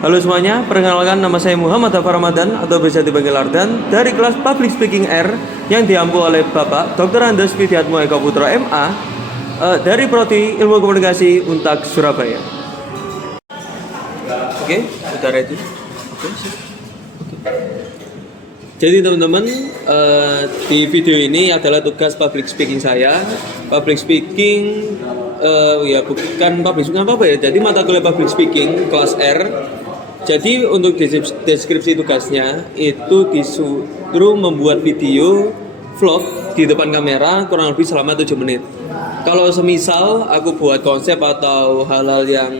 Halo semuanya, perkenalkan nama saya Muhammad Hafar Ramadan atau bisa dipanggil Ardan dari kelas Public Speaking R yang diampu oleh Bapak Dr. Andes Widiatmo Eka Putra MA dari Prodi Ilmu Komunikasi Untak Surabaya. Oke, sudah ready? Oke, sip. Jadi teman-teman, di video ini adalah tugas public speaking saya. Public speaking, ya bukan public speaking apa ya. Jadi mata kuliah public speaking kelas R. Jadi untuk deskripsi tugasnya itu disuruh membuat video vlog di depan kamera kurang lebih selama 7 menit. Kalau semisal aku buat konsep atau hal-hal yang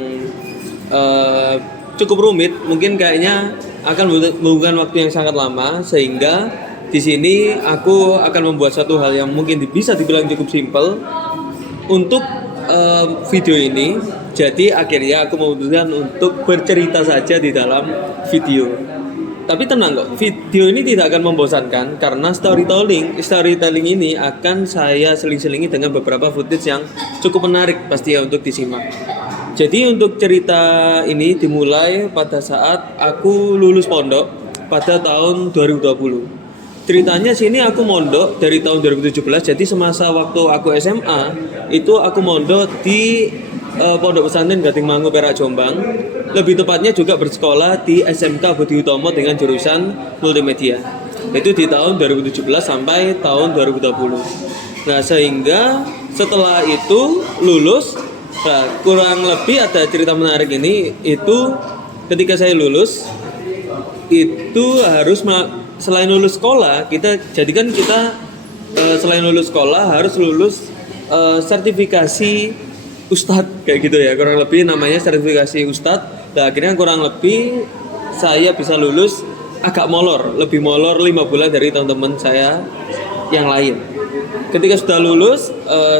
cukup rumit, mungkin kayaknya akan membutuhkan waktu yang sangat lama, sehingga di sini aku akan membuat satu hal yang mungkin bisa dibilang cukup simpel untuk video ini. Jadi akhirnya aku memutuskan untuk bercerita saja di dalam video. Tapi tenang kok, video ini tidak akan membosankan karena storytelling ini akan saya seling-selingi dengan beberapa footage yang cukup menarik pasti ya untuk disimak. Jadi untuk cerita ini dimulai pada saat aku lulus pondok pada tahun 2020. Ceritanya sini aku mondok dari tahun 2017. Jadi semasa waktu aku SMA itu aku mondok di Pondok Pesantren Gading Mangu Perak Jombang. Lebih tepatnya juga bersekolah di SMK Budi Utomo dengan jurusan multimedia. Itu di tahun 2017 sampai tahun 2020. Nah, sehingga setelah itu lulus, nah, kurang lebih ada cerita menarik ini. Itu ketika saya lulus itu harus selain lulus sekolah, kita selain lulus sekolah harus lulus sertifikasi Ustadz kayak gitu ya, kurang lebih namanya sertifikasi Ustadz. Nah, akhirnya kurang lebih saya bisa lulus agak lebih molor 5 bulan dari teman-teman saya yang lain. Ketika sudah lulus,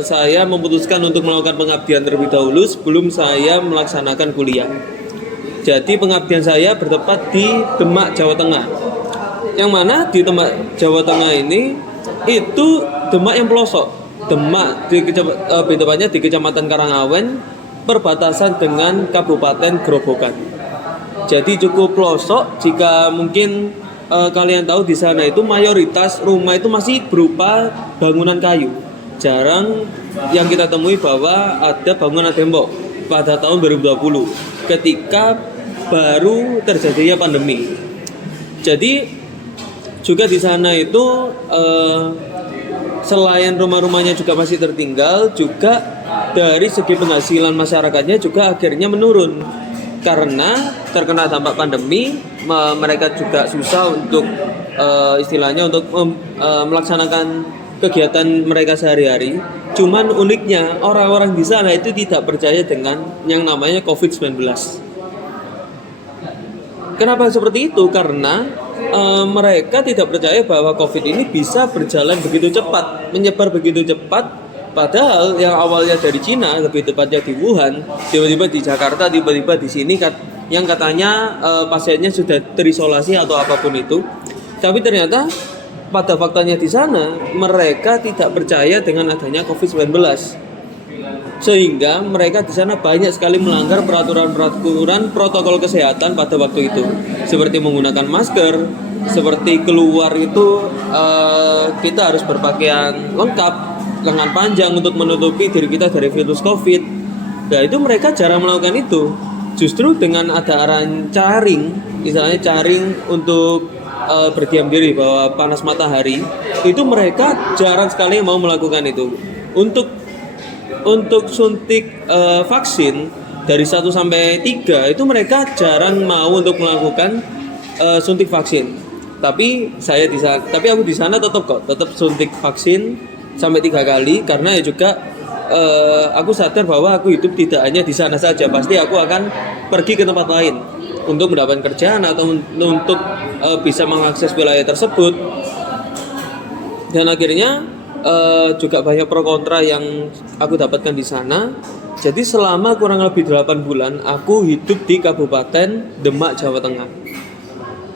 saya memutuskan untuk melakukan pengabdian terlebih dahulu sebelum saya melaksanakan kuliah. Jadi pengabdian saya bertempat di Demak, Jawa Tengah. Yang mana di Demak, Jawa Tengah ini itu Demak yang pelosok. Demak tepatnya di Kecamatan Karangawen, perbatasan dengan Kabupaten Grobogan. Jadi cukup pelosok. Jika mungkin kalian tahu, di sana itu mayoritas rumah itu masih berupa bangunan kayu. Jarang yang kita temui bahwa ada bangunan tembok pada tahun 2020 ketika baru terjadinya pandemi. Jadi juga di sana itu selain rumah-rumahnya juga masih tertinggal, juga dari segi penghasilan masyarakatnya juga akhirnya menurun karena terkena dampak pandemi. Mereka juga susah untuk istilahnya untuk melaksanakan kegiatan mereka sehari-hari. Cuman uniknya orang-orang di sana itu tidak percaya dengan yang namanya COVID-19. Kenapa seperti itu? Karena mereka tidak percaya bahwa COVID ini bisa berjalan begitu cepat, menyebar begitu cepat. Padahal yang awalnya dari Cina, lebih tepatnya di Wuhan, tiba-tiba di Jakarta, tiba-tiba di sini yang katanya pasiennya sudah terisolasi atau apapun itu. Tapi ternyata pada faktanya di sana mereka tidak percaya dengan adanya COVID-19. Sehingga mereka di sana banyak sekali melanggar peraturan protokol kesehatan pada waktu itu, seperti menggunakan masker, seperti keluar itu kita harus berpakaian lengkap, lengan panjang untuk menutupi diri kita dari virus COVID. Nah, itu mereka jarang melakukan itu. Justru dengan ada arahan caring, misalnya caring untuk berdiam diri bahwa panas matahari, itu mereka jarang sekali mau melakukan itu. Untuk suntik vaksin dari 1 sampai 3 itu mereka jarang mau untuk melakukan suntik vaksin. Tapi aku di sana tetap suntik vaksin sampai 3 kali, karena ya juga aku sadar bahwa aku hidup tidak hanya di sana saja, pasti aku akan pergi ke tempat lain untuk mendapatkan kerjaan atau untuk bisa mengakses wilayah tersebut. Dan akhirnya juga banyak pro kontra yang aku dapatkan di sana. Jadi selama kurang lebih 8 bulan aku hidup di Kabupaten Demak, Jawa Tengah.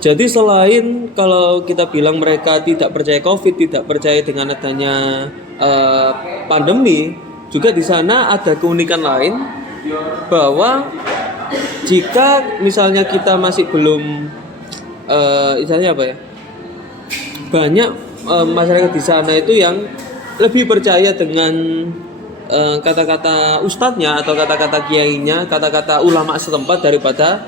Jadi selain kalau kita bilang mereka tidak percaya COVID, tidak percaya dengan adanya pandemi, juga di sana ada keunikan lain bahwa jika misalnya kita masih belum misalnya apa ya, banyak masyarakat di sana itu yang lebih percaya dengan kata-kata ustadznya atau kata-kata kiainya, kata-kata ulama setempat daripada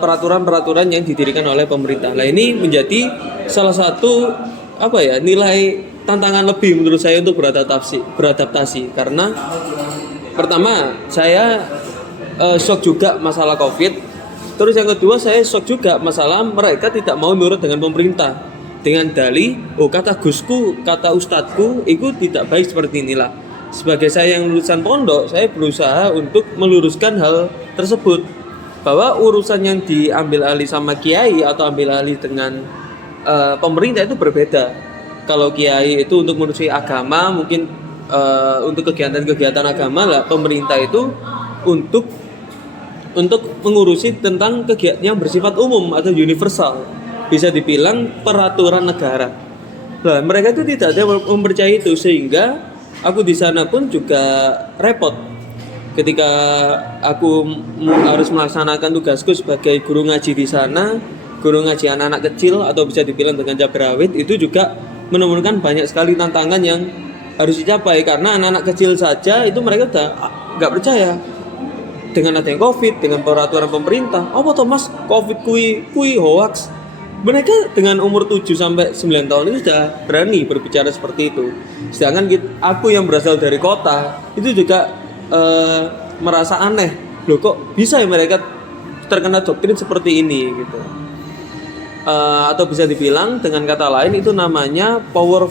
peraturan-peraturan yang didirikan oleh pemerintah. Nah, ini menjadi salah satu apa ya, nilai tantangan lebih menurut saya untuk beradaptasi karena pertama saya shock juga masalah COVID. Terus yang kedua saya shock juga masalah mereka tidak mau nurut dengan pemerintah dengan dalih, oh kata gusku, kata ustadku itu tidak baik seperti inilah. Sebagai saya yang lulusan pondok, saya berusaha untuk meluruskan hal tersebut, bahwa urusan yang diambil alih sama kiai atau ambil alih dengan pemerintah itu berbeda. Kalau kiai itu untuk mengurusi agama, mungkin untuk kegiatan-kegiatan agama lah, pemerintah itu untuk mengurusi tentang kegiatan yang bersifat umum atau universal, bisa dibilang peraturan negara. Nah, mereka itu tidak ada mempercayai itu, sehingga aku di sana pun juga repot ketika aku harus melaksanakan tugasku sebagai guru ngaji di sana, guru ngaji anak-anak kecil atau bisa dibilang dengan cabai rawit, itu juga menemukan banyak sekali tantangan yang harus dicapai karena anak-anak kecil saja itu mereka udah nggak percaya dengan adanya COVID, dengan peraturan pemerintah. Apa toh mas, COVID kui hoax. Mereka dengan umur 7 sampai 9 tahun itu sudah berani berbicara seperti itu. Sedangkan aku yang berasal dari kota itu juga merasa aneh. Loh kok bisa ya mereka terkena doktrin seperti ini gitu. Atau bisa dibilang dengan kata lain itu namanya power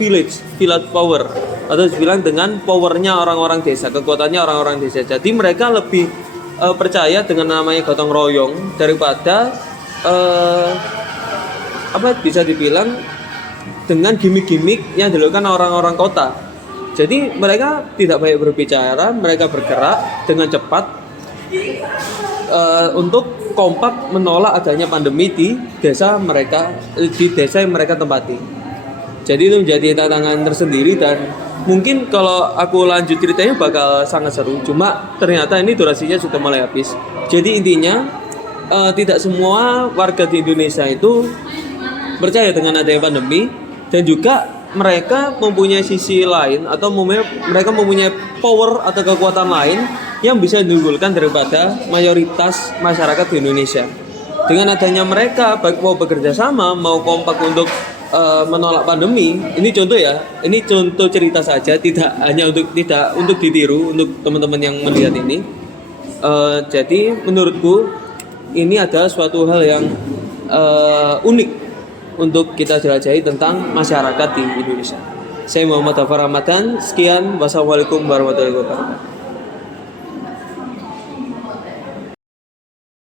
village power, atau dibilang dengan powernya orang-orang desa, kekuatannya orang-orang desa. Jadi mereka lebih percaya dengan namanya gotong royong daripada bisa dibilang dengan gimmick-gimmick yang dilakukan orang-orang kota. Jadi mereka tidak banyak berbicara, mereka bergerak dengan cepat untuk kompak menolak adanya pandemi di desa yang mereka tempati. Jadi itu menjadi tantangan tersendiri dan mungkin kalau aku lanjut ceritanya bakal sangat seru. Cuma ternyata ini durasinya sudah mulai habis. Jadi intinya tidak semua warga di Indonesia itu percaya dengan adanya pandemi, dan juga mereka mempunyai sisi lain atau mereka mempunyai power atau kekuatan lain yang bisa diunggulkan daripada mayoritas masyarakat di Indonesia. Dengan adanya mereka baik mau bekerja sama, mau kompak untuk menolak pandemi, ini contoh ya, ini contoh cerita saja, tidak untuk ditiru untuk teman-teman yang melihat ini. Jadi menurutku ini adalah suatu hal yang unik untuk kita jelajahi tentang masyarakat di Indonesia. Saya Muhammad Dhafar Ramadan, sekian, wassalamualaikum warahmatullahi wabarakatuh.